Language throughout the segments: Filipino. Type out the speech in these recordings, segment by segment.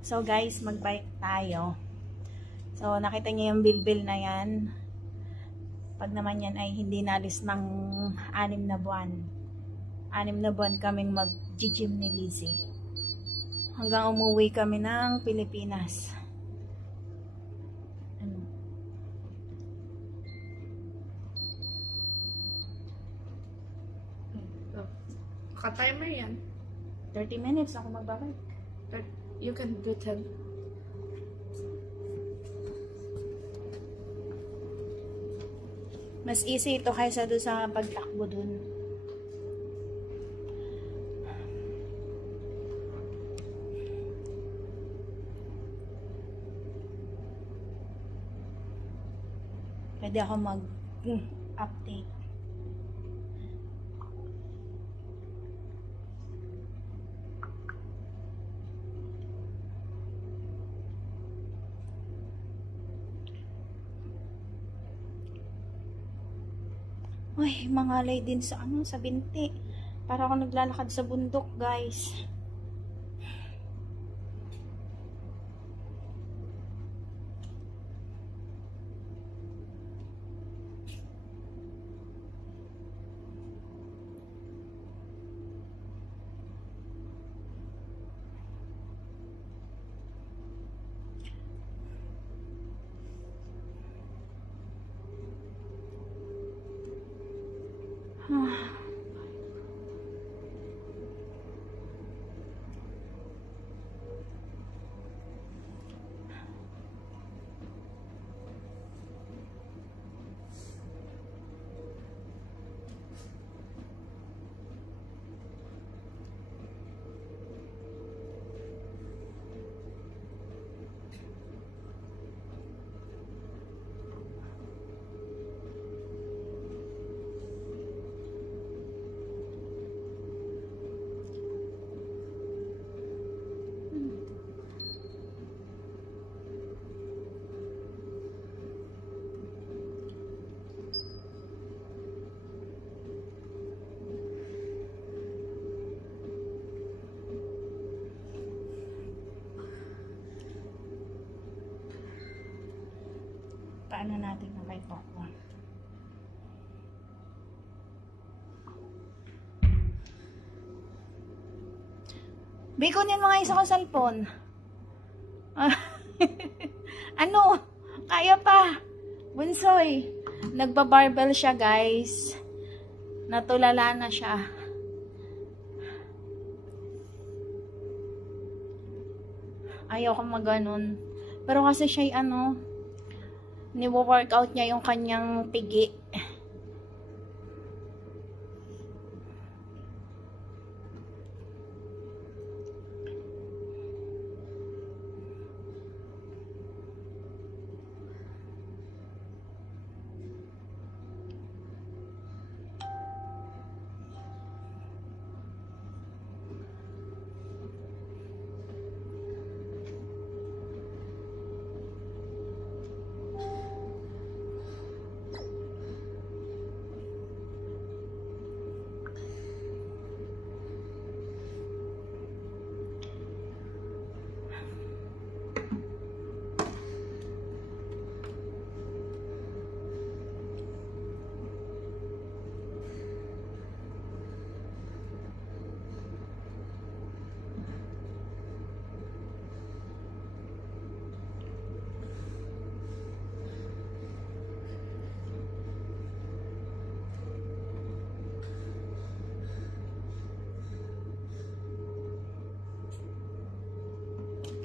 So guys, mag-bike tayo. So nakita niyo yung bilbil na yan. Pag naman yan ay hindi nalis ng 6 na buwan. 6 na buwan kaming mag-gym ni Lizzie. Hanggang umuwi kami ng Pilipinas. Ka-timer yan. 30 minutes ako magbabay. You can do 10. Mas easy ito kaysa doon sa pagtakbo doon. Pwede ako mag-update. Uy, mangalay din sa sa binti. Para ako naglalakad sa bundok, guys. Paano natin na kay Papa? Bikunin mo nga isa ko cellphone. Ano? Kaya pa. Bunsoy. Nagbabarbell siya, guys. Natulala na siya. Ayaw ko maganon. Pero kasi siya niwo-workout niya yung kanyang pigi.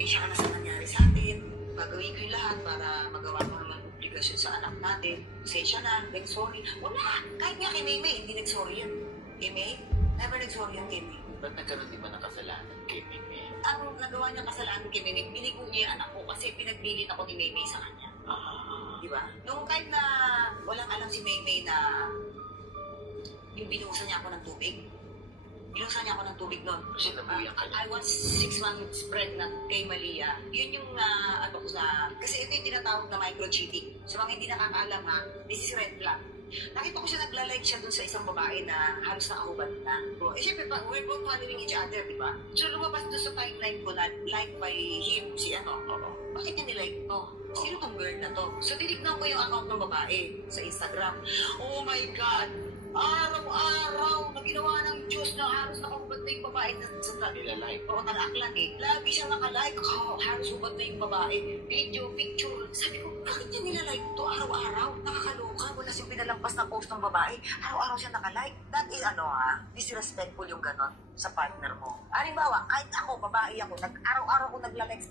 Siya ka na sa nangyari sa atin. Gagawin ko yung lahat para magawa ko ng obligasyon sa anak natin. Pasensya na, nag-sorry. Wala! Kahit nga kay Maymay, hindi nag-sorry yan. Kay May, never nag-sorry yan kay May. Ba't nagkaroon di ba ng kasalanan kay Maymay? Ang nagawa niya kasalanan kay Maymay, binigo niya yung anak ko kasi pinagbilit ako ni Maymay sa kanya. Di ba? Noong kahit na walang alam si Maymay na yung binuhusan niya ako ng tubig. Binuhusan niya ako ng tubig noon. Kasi nabuyan ka I was 6 months pregnant kay Malia. Yun yung ano ko sa... Kasi ito yung tinatawag na microchipping. Sa mga hindi nakakaalam ha, this is red flag. Nakita ko siya nagla-like siya dun sa isang babae na halos nakahubad na. Eh syempre, we're both following each other, di ba? So lumabas dun sa timeline ko na like by him, si ano. Bakit niya nilike to? Sino tong girl na to? So tinignan ko yung account ng babae sa Instagram. Oh my God! Araw-araw na ginawa ng Diyos na halos nakahubad na yung babae na sa Nilalike. Oo, nalaklan eh. Lagi siya nakalike. Oh, halos hubad na yung babae. Video, picture. Sabi ko, bakit niya nilalike to araw-araw? Nakakaloka. Wala siyang pinalampas na post ng babae. Araw-araw siya nakalike. That is disrespectful yung ganon sa partner mo. Halimbawa, kahit ako, babae ako, araw-araw ko naglalike.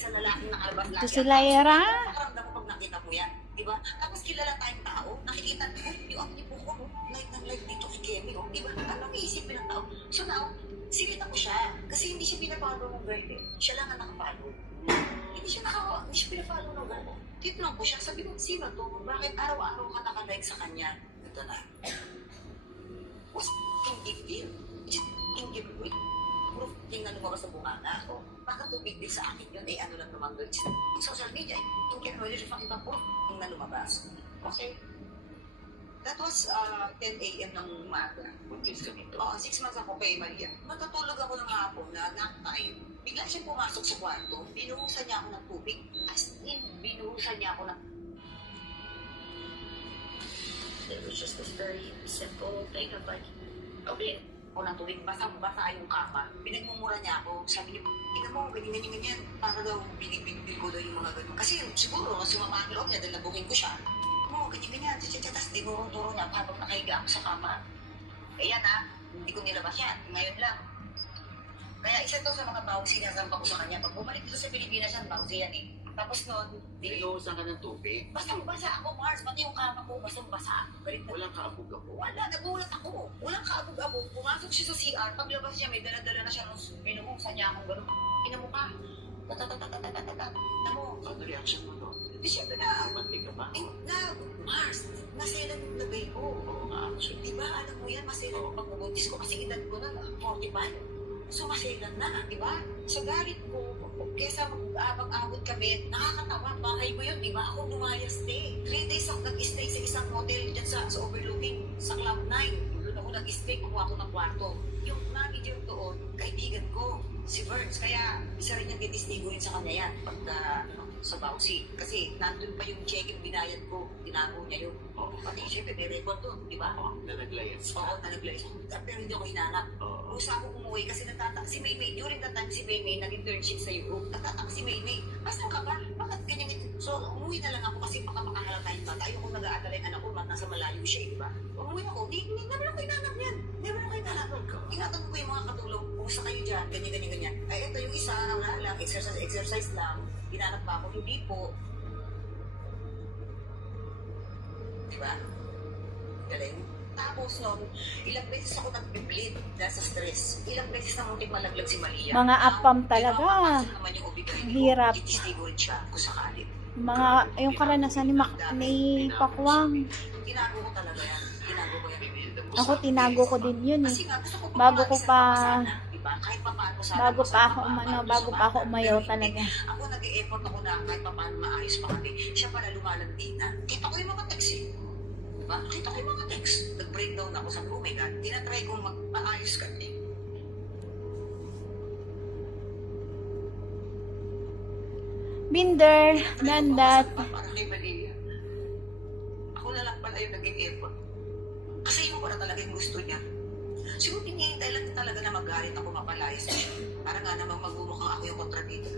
Sa lalaking nakalabas lagi. Ito si Lyra. Nakaramdam mo pag nakita mo yan. Diba? Tapos kilala tayong tao. Nakikita mo, yung niyo po ko, like ng like dito kay Kemi. Diba? Anong iisipin ng tao? So now, sinita ko siya. Kasi hindi siya pinapalo ng girl. Siya lang ang nakapalo. Hindi siya pinapalo ng girl. Titlong ko siya. Sabi ko, sino to? Bakit araw-araw ka nakalike sa kanya? Ito na. What's big deal? Just give me. Proof yung na lumabas sa bunganga ako. Baka too big deal sa akin yun, ano lang naman doon. Social media, yung kinwede siya pakita proof yung na lumabas. Okay? That was 10 a.m. ng umaga. Buntis ka nito. 6 months ako kay Maria. Matutulog ako ng hapon na nap time. Bigla siya pumasok sa kwarto, binuhusan niya ako ng tubig. As in, binuhusan niya ako ng... It was just this very simple thing of like, okay, o ng tubig, basang-basa yung kama. Pinagmumura niya ako. Sabi niya, tingnan mo, ganyan. Para daw, binibigbil ko daw yung mga ganun. Kasi siguro, sumama ang loob niya dahil nabukin ko siya. Mo, ganyan. Tapos dinuro-duro niya habang nakahiga ako sa kama. Ayan hindi ko nilabas yan. Ngayon lang. Kaya isa to sa mga bawsi na samba ko sa kanya. Pag bumalik dito sa Pilipinas yan, bawsi yan eh. Tapos noon, Niluhusan ka ng tubig. basang-basa ako, Mars. Pati yung kama ko, basang-basa. Galit na. Walang kaabog-abog. Wala, nagulat ako. Walang kaabog-abog. Pumasok siya sa CR. Paglabas niya, may dala-dala na siya nung binuhusan niya akong gano'n. Pinamukha. Tamo. Ano reaction mo no? Di siyempre na. Mantig ka ba? Mars, maselan yung lagay ko. Oo nga, actually. Diba, alam mo yan, maselan yung pagbubuntis ko kasi edad ko na 45. So, maselan na, diba? Sa galit ko, kesa mag-abang-abot kami, nakakatawa, bahay mo yun, diba? Ako lumayas 3 days ako nag-stay sa isang hotel dyan sa overlooking, sa Cloud9. Doon ako nag-stay, kumuha ako ng kwarto. Yung manager doon, kaibigan ko, si Verts. Kaya, isa rin yung titisniguin sa kanya yan, pagka, sa Bausi. Kasi, nandun pa yung check-in binayad ko, tinago niya yun. Pati syempre, may record doon, diba? Na naglayas. Oo, nalaglayas ako. Pero hindi ako hinanap. Gusto ako umuwi kasi si Maymay, during that time si Maymay nag-internship sa Europe. Nagtataka si Maymay, asan ka ba? Bakit ganyan ito? So, umuwi na lang ako kasi baka makahalata yung bata. Ayoko nag-aalala yung anak ko, nasa malayo siya, di ba? Umuwi ako, hindi naman ako hinanap yan. Hindi naman ako hinanap. Ingatan ko yung mga katulong, kumusta kayo dyan, ganyan. Ay, ito yung isa, wala lang, exercise lang. Hinanap pa ako, hindi po. Di ba? Galing. Tapos noon, ilang beses ako nag-bleed dahil sa stress. Ilang beses na muntik malaglag si Malia. Mga apam talaga. Hirap. Itistigorin siya kung sakali. Yung karanasan ni Pakwang. Tinago ko talaga yan. Tinago ko yan. Ako tinago ko din yun eh. Kasi nga, gusto ko Bago ko pa diba? Kahit pa paano sana. bago pa ako umayaw talaga. Ako nag-e-effort ako na kahit pa paano maayos pa kami. Siya pala lumalandinan. Kita ko yung mga text eh. Diba? Kita ko yung mga text. Nag-breakdown ako. Sabi ko, oh my God, tinatry kong magpaayos kami. Binder, Nandat. Para kay Malia. Ako na lang pala yung nag-e-effort. Kasi yung pala talaga yung gusto niya. Siguro pinihintay lang talaga na magalit ako mapalayas siya. Para nga namang magmumukhang ako yung kontrabida.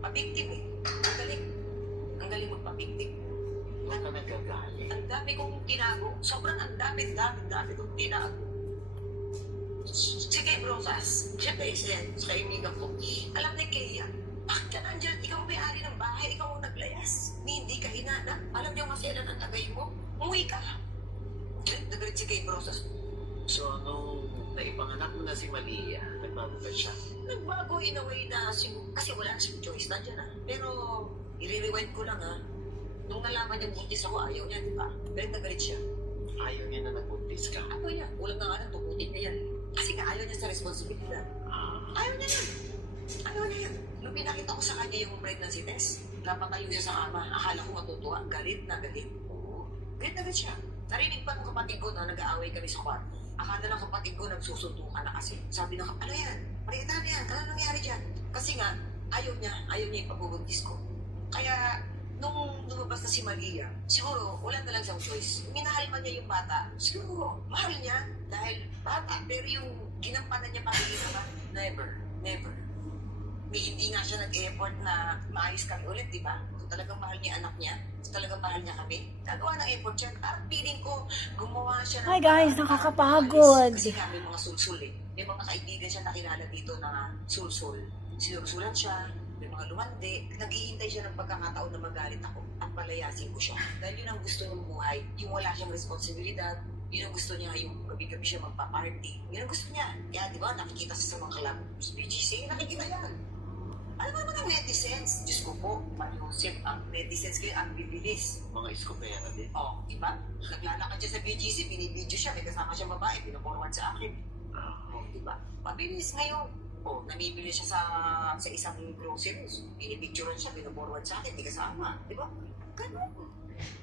Pa-victim eh. Ang galing magpa-victim. Huwag ka nagagalit. Ang dami kong tinago. Sobrang ang dami kong tinago. Sige, Brosas. Siya Besen, sa kaibigan ko. Alam ni Kaya, Bakit ka nandyan? Ikaw ang may-ari ng bahay, ikaw ang naglayas. Hindi ka hinana. Alam niyo kasi ilan ang tagay mo. Umuwi ka. Nagalit si Kay Brosas. So, naipanganak mo na si Malia, nagbago ka siya? Nagbago in a way na kasi wala na siyang choice. Nandiyan na. Pero, i-rewind ko lang ha. Nung nalaman niya buntis ako, ayaw niya, di ba? Nagalit siya. Ayaw niya na nagbuntis ka. Ayaw niya. Ulang na nga lang, tukutin niya yan. Kasi nga ayaw niya sa responsibilidad. Ayaw niya yan. Ayaw niya yan. Nung pinakita ko sa kanya yung pregnancy test, napatayo siya sa ama. Akala ko matutuwa. Galit na galit. Oo. Galit na galit siya. Narinig pa ng kapatid ko na nag-aaway kami sa kwarto. Akala ng kapatid ko nagsusuntukan na kasi. Sabi ng kapatid, ano yan? Paritan yan. Ano nangyari dyan? Kasi nga, ayaw niya yung pagbubuntis ko. Kaya, nung lumabas na si Malia, siguro, wala na lang siyang choice. Minahal man niya yung bata, siguro, mahal niya dahil bata. Pero yung ginampanan niya pamilya naman, never. Hindi nga siya nag-effort na maayos kami ulit, di ba? Kung talagang mahal niya anak niya, kung talagang mahal niya kami, gagawa ng effort siya. Parang feeling ko, gumawa siya ng... Hi guys, nakakapagod. Kasi nga, may mga sulsul eh. May mga kaibigan siya nakilala dito na sulsul. Sinursulan siya, may mga lumandi. Naghihintay siya ng pagkakataon na magalit ako at palayasin ko siya. Dahil yun ang gusto ng buhay, yung wala siyang responsibilidad, yun ang gusto niya, yung gabi-gabi siya magpa-party. Yun ang gusto niya. Kaya di ba, nakikita sa mga club, sa BGC, nakikita yan. Ano ba naman ang netizens? Diyos ko po, Mariusip, ang netizens kayo, ang bibilis. Mga iskopera din. Oh, di ba? Naglalakad siya sa BGC, binibidyo siya, may kasama siyang babae, pinaporward sa akin. Oh, di ba? Mabilis ngayon. Oh, namibili siya sa isang groceries. Binipicturean siya, pinaporward sa akin, may kasama. Di ba? Ganun.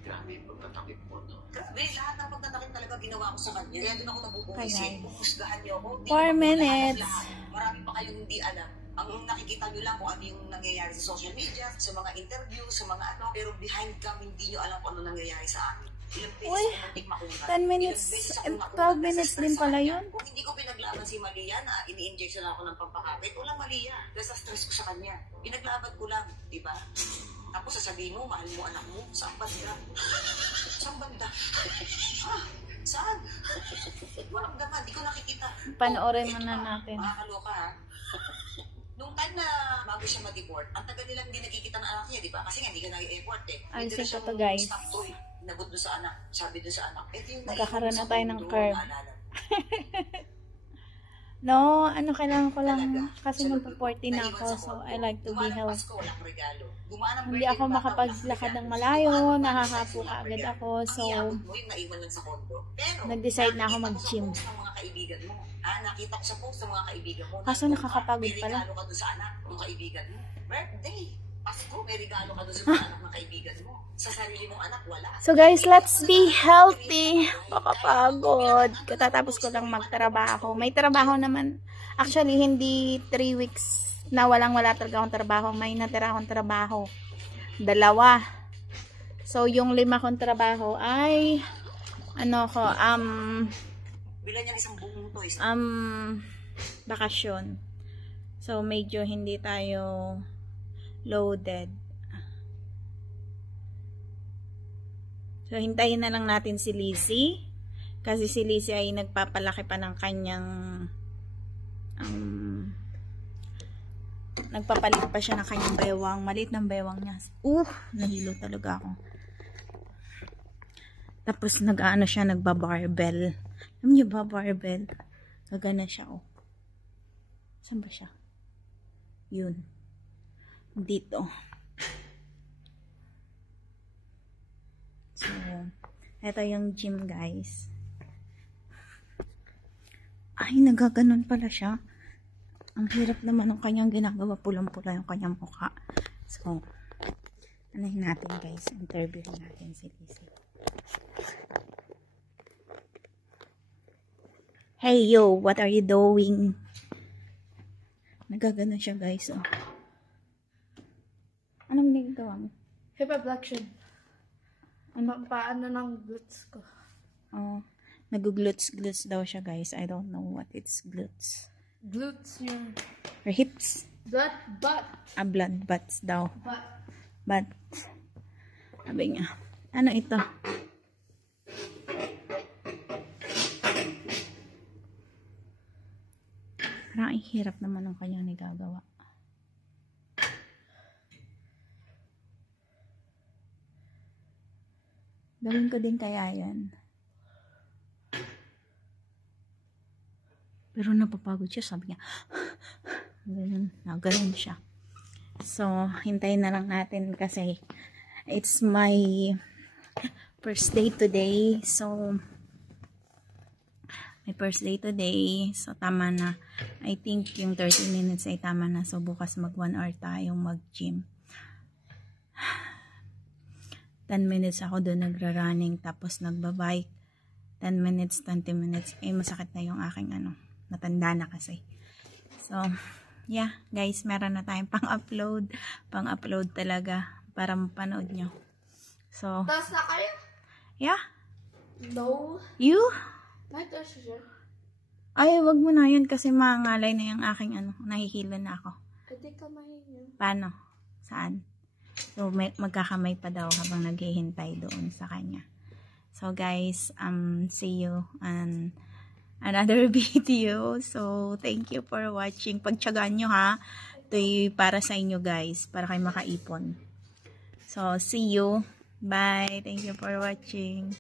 Grabe yung pagtatakip mo, no? Grabe, lahat ng pagtatakip talaga ginawa ko sa kanya. Kaya doon ako nabubuwisin. Puhusgahan niyo ako. 4 minutes. Marami pa kayong hindi alam. Ang nakikita nyo lang kung ano yung nangyayari sa social media, sa mga interview, sa mga ano. Pero behind cam, hindi nyo alam kung ano nangyayari sa amin. Ilang beses Uy, ako muntik makunat. 10 minutes, 12 minutes din pala yun. Kung hindi ko pinaglaban si Malia na ini-injection ako ng pampakapit, walang Malia. Dahil sa stress ko sa kanya. Pinaglaban ko lang, di ba? Tapos sasabihin mo, mahal mo anak mo, saan banda? Saan banda? Ha? Saan? Walang daman, di ko nakikita. Panoorin mo na natin. Makakaloka ha. Nung time na bago siya mag-deport, ang tagal nilang hindi nakikita ng anak niya, di ba? Kasi nga, hindi ka nag-e-effort eh. Alisin ko to guys. Stop toy. Nabot doon sa anak. Sabi doon sa anak. Magkakaroon na tayo ng curve. No, ano kailangan ko lang kasi magpa-40 na ako, so I like to be healthy. Hindi ako makapaglakad ng malayo, nahahapo ka agad ako, so nag-decide na ako mag-gym. Nakita ko sa post ng mga kaibigan mo. Kaso nakakapagod pala. May regalo ka doon sa anak ng kaibigan mo. Birthday. Pasko, may regalo ka doon sa mga anak ng kaibigan mo. Sa sarili mong anak, wala. So guys, let's be healthy. Pakapagod. Katatapos ko lang magtrabaho. May trabaho naman. Actually, hindi 3 weeks na walang-wala talaga akong trabaho. May natira akong trabaho. 2. So, yung 5 kong trabaho ay bilan niya isang buong toys. Bakasyon. So, medyo hindi tayo loaded. So, hintayin na lang natin si Lizzie. Kasi si Lizzie ay nagpapalaki pa ng kanyang nagpapalit pa siya ng kanyang baywang. Maliit ng baywang niya. Nahilo talaga ako. Tapos nag-ano siya, nagbabarbell. Alam niyo ba, barbell? Gagana siya, oh. Saan ba siya? Yun. Dito. So, ito yung gym, guys. Ay, nagaganon pala siya. Ang hirap naman ng kanyang ginagawa. Pulang-pula yung kanyang mukha. So, anahin natin, guys. Interviewin natin si Lizzie. Hey, yo, what are you doing? Nagaganon siya, guys. Oh. Anong ginagawa mo? Hip abduction. Paano ng glutes ko? Oh, nag-glutes daw siya, guys. I don't know what it's glutes. Glutes, your hips. butt. Blood butts daw. Butt. Sabi niya. Ano ito? Parang hirap naman ng kanyang nagagawa. Gawin ko din kaya yan. Pero napapagod siya, sabi niya. Ganun siya. So, hintayin na lang natin kasi it's my first day today. So, my first day today. So, tama na. I think yung 30 minutes ay tama na. So, bukas mag 1 hour tayong mag-gym. 10 minutes ako doon nagra-running. Tapos nagbabike. 10 minutes, 20 minutes. Eh, masakit na yung aking natanda na kasi. So, yeah. Guys, meron na tayong pang-upload. Pang-upload talaga. Para mapanood nyo. So, Taas na kayo? yeah. No. You? May taas siya. Ay, wag mo na yun kasi mangalay na yung aking nahihilo na ako. Pwede kamayin yun. Paano? Saan? So, magkakamay pa daw habang naghihintay doon sa kanya. So, guys, see you on another video. So, thank you for watching. Pagtyagaan nyo ha. Ito'y para sa inyo guys. Para kayo makaipon. So, see you. Bye. Thank you for watching.